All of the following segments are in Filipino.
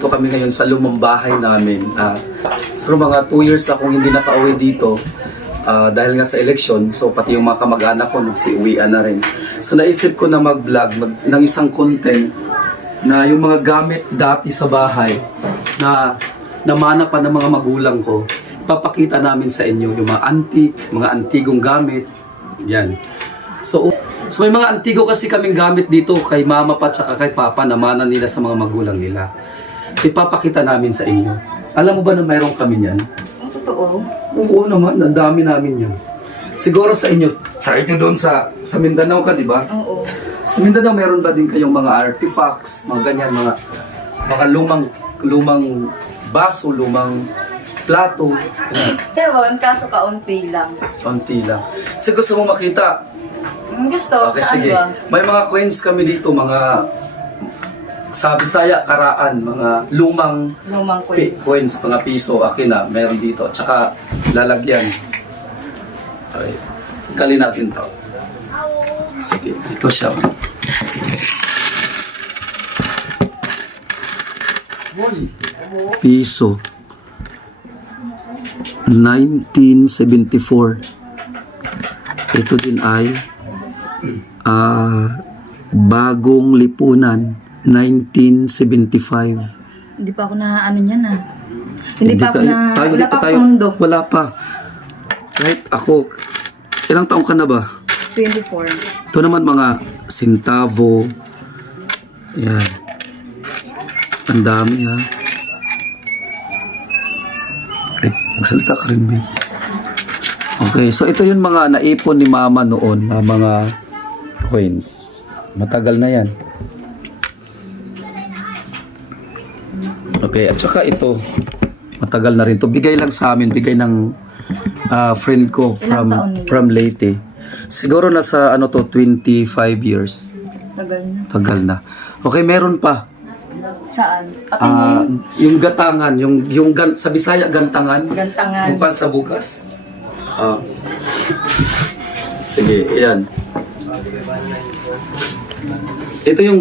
Dito kami ngayon sa lumang bahay namin. Ah, so mga 2 years akong hindi nakauwi dito ah, dahil nga sa election. So pati yung mga kamag-anak ko nagsiuwian na rin. So naisip ko na mag-vlog mag, ng isang content na yung mga gamit dati sa bahay na namana pa ng mga magulang ko. Papakita namin sa inyo yung mga antique, mga antigong gamit. Yan. So, so may mga antigo kasi kaming gamit dito kay mama pa tsaka kay papa na mana nila sa mga magulang nila. Ipapakita namin sa inyo. Alam mo ba na mayroon kami niyan? Ang totoo. Oo naman, ang dami namin yan. Siguro sa inyo, sa inyo doon sa sa Mindanao ka, di ba? Oo. Sa Mindanao meron ba din kayong mga artifacts, mga ganyan, mga mga lumang lumang baso, lumang plato, Ewan, kaso kaunti lang. konti lang. So gusto mo makita, Ang gusto, Okay, saan sige. ba? May mga coins kami dito, mga sa Bisaya, karaan, mga lumang Lumang pi- coins. coins, mga piso, akin na, meron dito. Tsaka lalagyan. Okay. Gali natin to. Sige, ito siya. Piso. 1974. Ito din ay ah bagong lipunan 1975. Hindi pa ako na ano niyan ah. Hindi, pa ako na, tayo- wala hindi pa ako tayo- sa mundo. Wala pa. Kahit ako, ilang taong ka na ba? 24. Ito naman mga sintavo. Yan. Ang dami ha. Ay, magsalita ka rin, babe. Okay, so ito yung mga naipon ni mama noon na mga coins. Matagal na yan. Okay, at saka ito, matagal na rin to. Bigay lang sa amin, bigay ng ah, friend ko from from Leyte. Siguro nasa ano to 25 years. Tagal na. Tagal na. Okay, meron pa. Saan? Pati Ah, mo yung gatangan, yung yung gan, sa Bisaya gantangan. gantangan. Bukan sa bukas. Ah. Sige, yan. Ito yung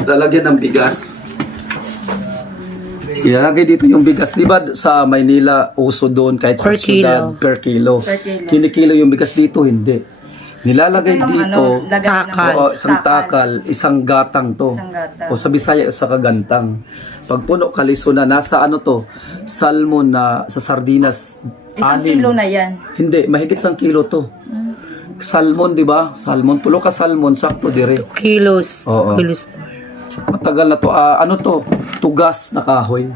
lalagyan ng bigas. Ilalagay dito yung bigas. Di ba sa Maynila, uso doon kahit sa Per syudad, kilo. per kilo. Per kilo. Kinikilo yung bigas dito, hindi. Nilalagay Ito yung dito, ano, lagay ng takal. Oo, isang takal, isang gatang to. Isang gatang. O sa Bisaya, sa kagantang. Pag puno kaliso na, nasa ano to, salmon na sa sardinas, Isang anim. kilo na yan. Hindi, mahigit isang kilo to. Salmon, di ba? Salmon, tulo ka salmon, sakto dire. Kilos. Oo. Kilos. Matagal na to. Ah, ano to? Tugas na kahoy.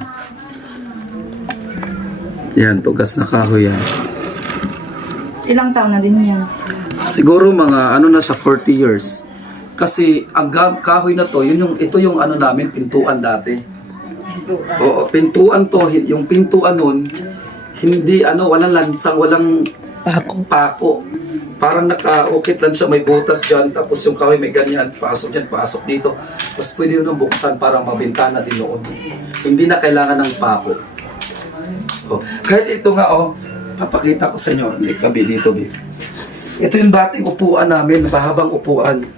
Yan, tugas na kahoy yan. Ilang taon na din yan. Siguro mga ano na sa 40 years. Kasi ang kahoy na to, yun yung, ito yung ano namin, pintuan dati. Oo, pintuan to, yung pintuan nun, hindi ano, walang lansang, walang Pako. pako. Parang naka-ukit lang siya, may butas dyan, tapos yung kahoy may ganyan, pasok dyan, pasok dito. Tapos pwede yun nang buksan para mabintana din noon. Hindi na kailangan ng pako. Oh. Kahit ito nga, oh, papakita ko sa inyo, like, kabi dito, bi. Ito yung dating upuan namin, mahabang upuan.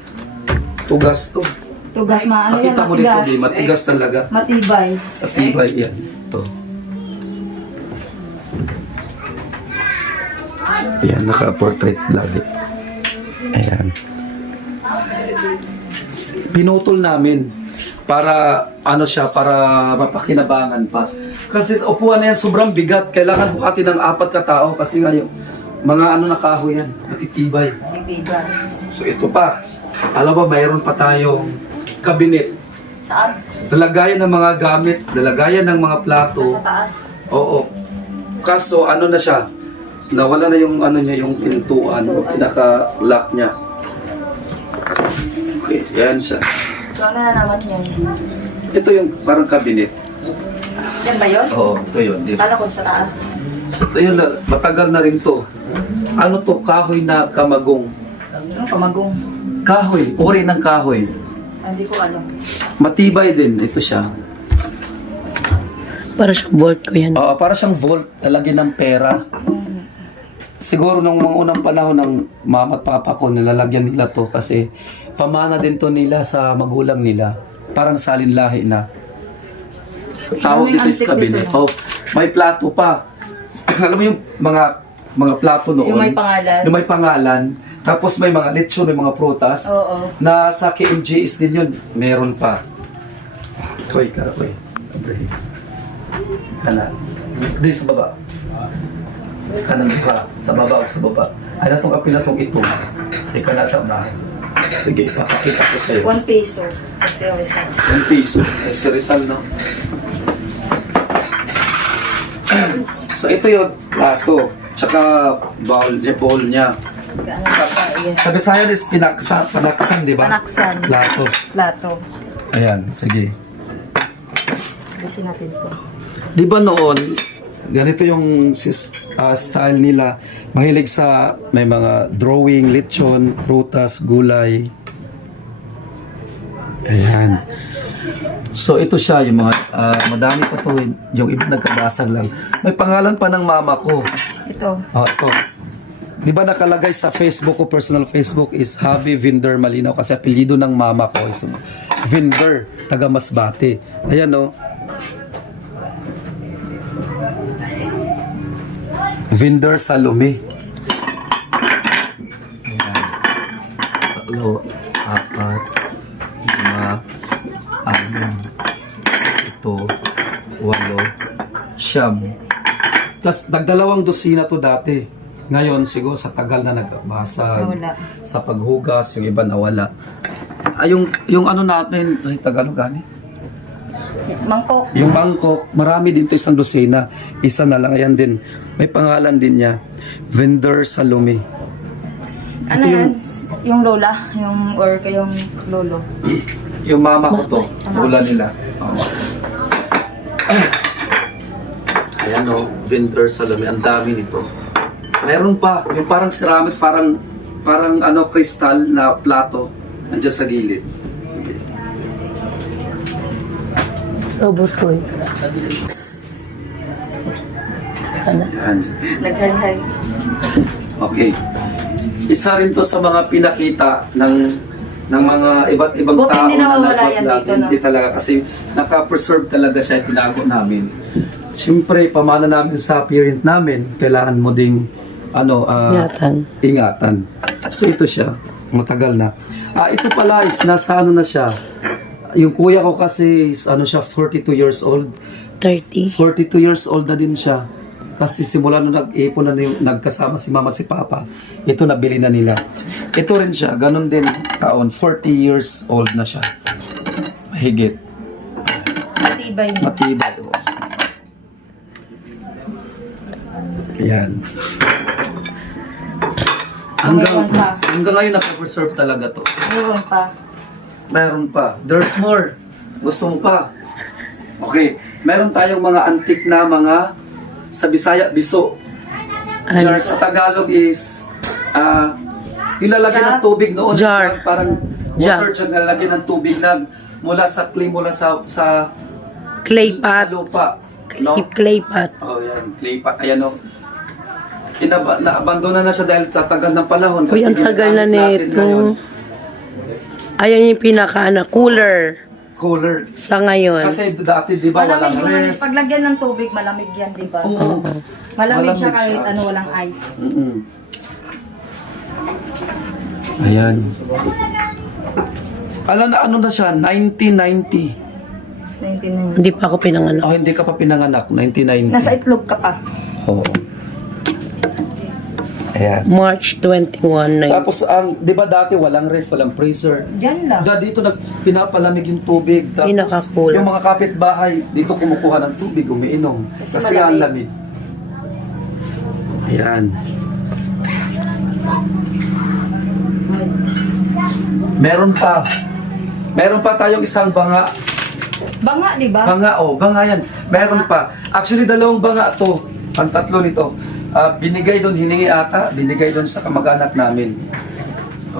Tugas to. Tugas ma, ano yan, Pakita mo dito, matigas. bi, matigas talaga. Matibay. Matibay yan. Ito. Ayan, naka-portrait lagi. Ayan. Pinutol namin para ano siya, para mapakinabangan pa. Kasi sa upuan na yan, sobrang bigat. Kailangan buhatin ng apat ka tao kasi nga yung mga ano na kahoy yan, matitibay. Matibay. So ito pa, alam ba, mayroon pa tayong kabinet. Saan? Lalagayan ng mga gamit, lalagayan ng mga plato. Nasa taas. Oo. Kaso ano na siya? Nawala na yung ano niya, yung pintuan, yung pinaka-lock niya. Okay, yan siya. So ano na naman yan? Ito yung parang cabinet. Yan ba yun? Oo, ito yun. Dito. Kala ko sa taas. So, ito yun, la- matagal na rin to. Ano to? Kahoy na kamagong. Ano kamagong? Kahoy, uri ng kahoy. Ah, Hindi ko alam. Matibay din, ito siya. Para siyang bolt ko yan. Oo, para siyang vault, lalagyan ng pera. Siguro nung mga unang panahon ng mama at papa ko, nilalagyan nila to kasi pamana din to nila sa magulang nila. Parang salinlahi na. Tawag dito is cabinet. dito? Oh, may plato pa. Alam mo yung mga mga plato noon. Yung may pangalan. Yung may pangalan. Tapos may mga lechon, may mga prutas. Oo. Na sa KMJS din yun. Meron pa. Koy, karakoy. Kana. Di sa baba. Kanan pa. Sa baba o sa baba. Ay na itong apil na itong ito. Sige ka na sa unahin. Sige, papakita ko sa'yo. One peso. Kasi yung isa. One piso. Ay, si Rizal, no? so, ito yung plato. Tsaka bowl, bowl niya. Ano. Sa Bisayan is pinaksa, panaksan, di ba? Panaksan. Plato. Plato. Ayan, sige. Kasi natin to. Di ba noon, ganito yung ah, style nila. Mahilig sa may mga drawing, lechon, prutas, gulay. Ayan. So ito siya, yung mga, ah, madami pa to, yung iba nagkabasag lang. May pangalan pa ng mama ko. Ito. Oh, ito. Di ba nakalagay sa Facebook ko, personal Facebook is Javi Vinder Malinaw kasi apelyido ng mama ko is Vinder, taga Masbate. Ayan oh. Vinder Salome. Ayan. Tatlo, apat, lima, anim, ito, walo, siyam. Plus, nagdalawang dosina to dati. Ngayon, siguro sa tagal na nagbasag, Nawala. sa paghugas, yung iba nawala. Ay, yung, yung ano natin, sa Tagalog gani? Mangkok. Yung Bangkok, marami din to isang dosina. Isa na lang, ayan din. May pangalan din niya. Vendor Salome. Ano yan? Yung lola? Yung, or kayong lolo? Yung mama ko to, ula nila. Oo. Ayan o, Vendor Salome. Ang dami nito. Meron pa, yung parang ceramics, parang parang ano, kristal na plato. Nandiyan sa gilid. Sige. Eh. Yan. Naghay-hay. Okay. Isa rin to sa mga pinakita ng ng mga iba't ibang Buti tao hindi nawawala nagwag yan natin. dito, no? Hindi talaga kasi naka-preserve talaga siya tinago namin. Siyempre, pamana namin sa parent namin, kailangan mo ding ano, ah, Ingatan. ingatan. So ito siya, matagal na. Ah, ito pala is nasa ano na siya. Yung kuya ko kasi is ano siya 42 years old. 30. 42 years old na din siya. Kasi simula nung nag-ipon na yung, nagkasama si mama at si papa, ito nabili na nila. Ito rin siya, ganun din taon, 40 years old na siya. Mahigit, Matibay niya. matibay. oh. Yan. Hanggang, hanggang ngayon naka-preserve talaga to. Mayroon pa. Meron pa. There's more. Gusto mo pa? Okay. Meron tayong mga antik na mga sa Bisaya, biso. Ano? Jar sa Tagalog is ah yung lalagyan ng tubig noon. Jar. Parang Jar. water jar na lalagyan ng tubig na mula sa clay, mula sa sa, Clay sa pot. lupa. No? Clay, clay pot. Oh, yan. Clay pot. Ayan, no. Inaba, na-abandona na siya dahil tatagal ng panahon. Uy, ang tagal na natin ngayon. Ayan yung pinaka ano, cooler Cooler. sa ngayon. Kasi dati, di ba, walang ref. paglagyan ng tubig, malamig yan, di ba? Oo. Malamig siya Malamig kahit siya. ano, walang ice. Mm-mm. Ayan. Alam na ano na siya, 1990. 99. Hindi pa ako pinanganak. Oh, hindi ka pa pinanganak, 1990. Nasa itlog ka pa. Oo. Ayan. March 21, 9. Tapos ang, 'di ba dati walang ref, walang freezer. Diyan lang. Da dito nag pinapalamig yung tubig. Tapos Pinaka-cool. yung mga kapitbahay dito kumukuha ng tubig, umiinom. Kasi Kasi, ang lamig. Ayan. Meron pa. Meron pa tayong isang banga. Banga, di ba? Banga, oh, banga yan. Meron pa. Actually, dalawang banga to. Ang tatlo nito. Ah, binigay doon, hiningi ata. Binigay doon sa kamag-anak namin.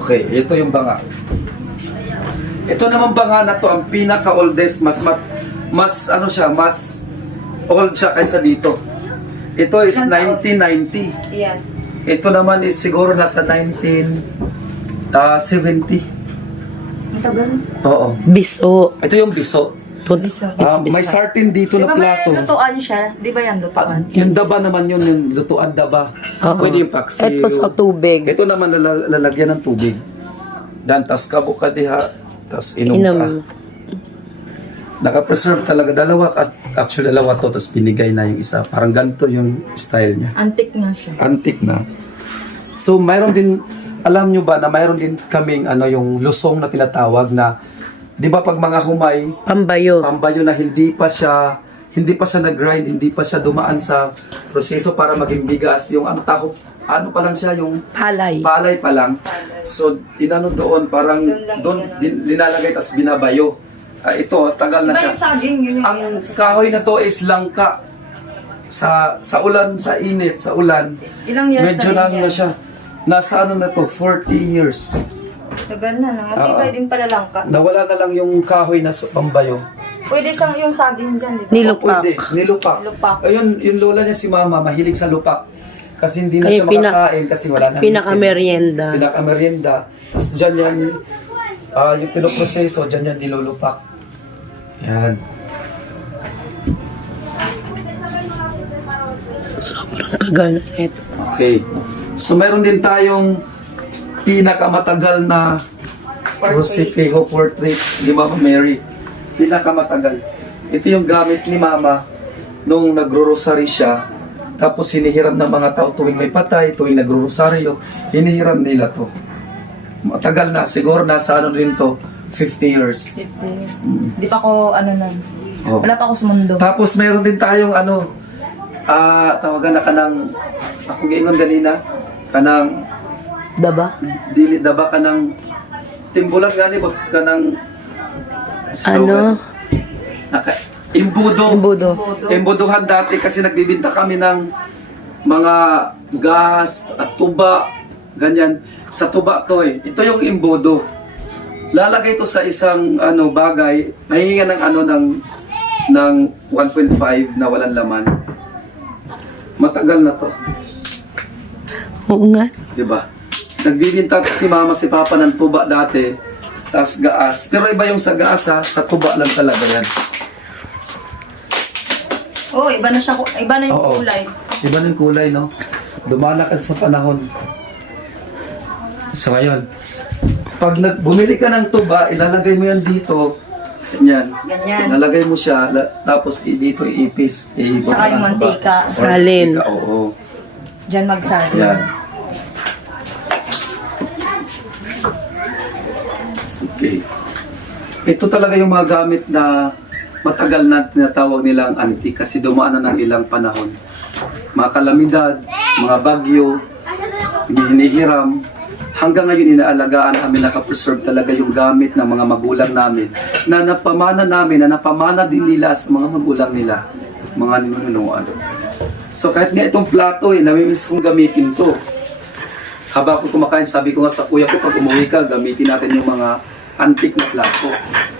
Okay, ito yung banga. Ito naman banga na to, ang pinaka-oldest, mas, mat, mas, ano siya, mas old siya kaysa dito. Ito is Ilang taon? 1990. Yan. Ito naman is siguro nasa 1970. Ang tagal. Oo. Biso. Ito yung biso. Biso. Ah, may sartin dito Di na ba may plato. lutuan siya? Di ba yan lutuan? Yung daba naman yun, yung lutuan daba. Oo. Pwede yung paksiw. Ito sa tubig. Ito naman lala- lalagyan ng tubig. Dan, tas kabo ka diha. Tas inom, ka. Inom. Naka-preserve talaga. Dalawa, ka- actually dalawa to, tas binigay na yung isa. Parang ganito yung style niya. Antique nga siya. Antique na. So, mayroon din, alam nyo ba na mayroon din kaming ano, yung lusong na tinatawag na, di ba pag mga humay, Pambayo. pambayo na hindi pa siya hindi pa siya nag-grind, hindi pa siya dumaan sa proseso para maging bigas. Yung ang taho, ano pa lang siya, yung Palay. palay pa lang. So, inano doon, parang Doon bin- linalagay tapos binabayo. Ah, ito, tagal na siya. Ang kahoy na to is langka. Sa sa ulan, sa init, sa ulan. Ilang years Medyo na na siya. Nasa ano na to, 40 years. Tagal na. no? Matibay Oo. din pala lang ka. Nawala na lang yung kahoy na sa pambayo. Pwede sang yung saging dyan, di ba? Nilupak. Pwede, nilupak. Lupak. Ayun, yung lola niya si mama, mahilig sa lupak. Kasi hindi na Ay, siya pinak- makakain kasi wala na. Pinaka-merienda. Pinaka-merienda. Tapos dyan yan, ah yung pinoproseso, dyan yan nilulupak. Yan. Sobrang tagal na ito. Okay. So meron din tayong pinakamatagal na Josefijo portrait, di ba Mary? Pinakamatagal. Ito yung gamit ni Mama nung nagro-rosary siya. Tapos hinihiram ng mga tao tuwing may patay, tuwing nagro-rosaryo, hinihiram nila to. Matagal na, siguro nasa ano rin to, 50 years. Di pa ako, ano na. Oh. Wala pa ako sa mundo. Tapos meron din tayong ano, ah tawagan na kanang, ako giingon ganina, kanang Daba? dili da ba kanang timbulan gani ba kanang Ano? naka imbudo Imbudo. imbuduhan dati kasi nagbibinta kami ng mga gas at tuba ganyan sa tuba to eh ito yung imbudo lalagay to sa isang ano bagay mahinga ng ano ng ng 1.5 na walang laman matagal na to Oo nga. Di ba? Nagbibinta si mama si papa ng tuba dati, tas gaas. Pero iba yung sa gaas ha, sa tuba lang talaga yan. Oo, oh, iba na siya. Iba na yung Oo. kulay. Iba na yung kulay, no? Dumana kasi sa panahon. So ngayon, pag nag bumili ka ng tuba, ilalagay mo yan dito. Ganyan. Ganyan. Ilalagay mo siya, la- tapos i- dito iipis. iipon Tsaka ka yung mantika. Salin. Oo. Diyan magsabi. Yan. Okay. Ito talaga yung mga gamit na matagal na tinatawag nilang antique kasi dumaan na ng ilang panahon. Mga kalamidad, mga bagyo, hinihiram. Hanggang ngayon inaalagaan namin, nakapreserve talaga yung gamit ng mga magulang namin na napamana namin, na napamana din nila sa mga magulang nila, mga ninunuan. So kahit nga itong plato eh, namimiss kong gamitin to. Habang ako kumakain, sabi ko nga sa kuya ko, pag umuwi ka, gamitin natin yung mga antique na plato.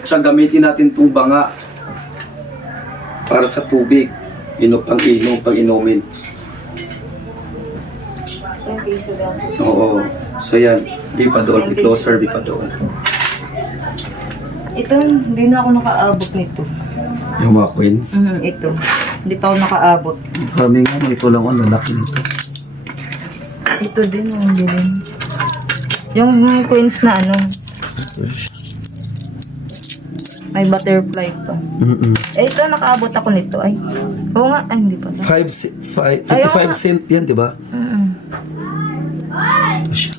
Tsaka gamitin natin itong banga para sa tubig. Inom pang inom, pang inumin. Oo. So yan, di pa doon, be closer, be pa doon. Ito, hindi na ako nakaabot nito. Yung mga coins. Mhm, ito. Hindi pa ako nakaabot. Kami nga, ito lang ang lalaki nito. Ito din, hindi din. Yung queens na ano, may butterfly pa. Mm-mm. Eh, ito, nakaabot ako nito. Ay, oo nga. Ay, hindi pala. Five, Ayaw 55 nga. cent yan, di ba? Mm-mm. Siya.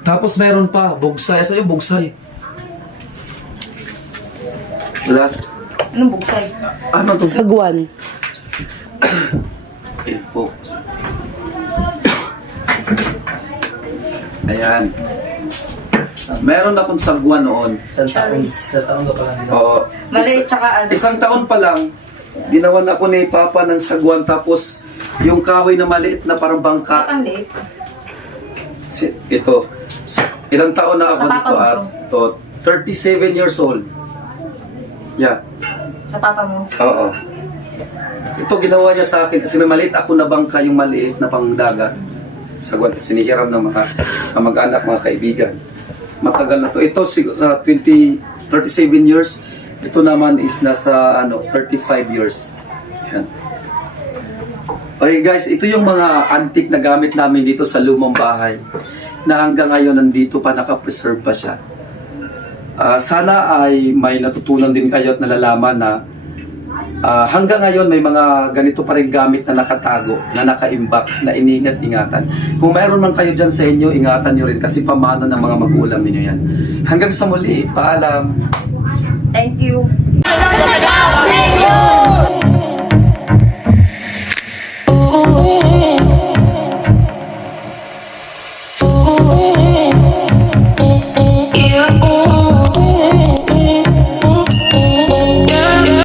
Tapos meron pa, bugsay. Sa'yo, bugsay. Last, Anong bugsay? ano to? Sagwan. Eh, po. Ayan. Meron akong sagwa noon. Charis. Oo. Maliit Is- tsaka ano. Isang taon pa lang, ginawan ako ni Papa ng sagwan tapos yung kahoy na maliit na parang bangka. Ang liit. Si, ito. Ilang taon na ako Sa dito mo at to, 37 years old. Yeah. Sa papa mo. Oo. Ito ginawa niya sa akin kasi may maliit ako na bangka yung maliit na pangdagat. Sa sinihiram ng mga kamag-anak, mga kaibigan. Matagal na to. Ito sa 20, 37 years. Ito naman is nasa ano, 35 years. Yan. Okay guys, ito yung mga antique na gamit namin dito sa lumang bahay na hanggang ngayon nandito pa nakapreserve pa siya. Ah, sana ay may natutunan din kayo at nalalaman na ah, hanggang ngayon may mga ganito pa rin gamit na nakatago, na nakaimbak, na iniingat-ingatan. Kung mayroon man kayo dyan sa inyo, ingatan nyo rin kasi pamana ng mga magulang ninyo yan. Hanggang sa muli, paalam! Thank you. Senyor!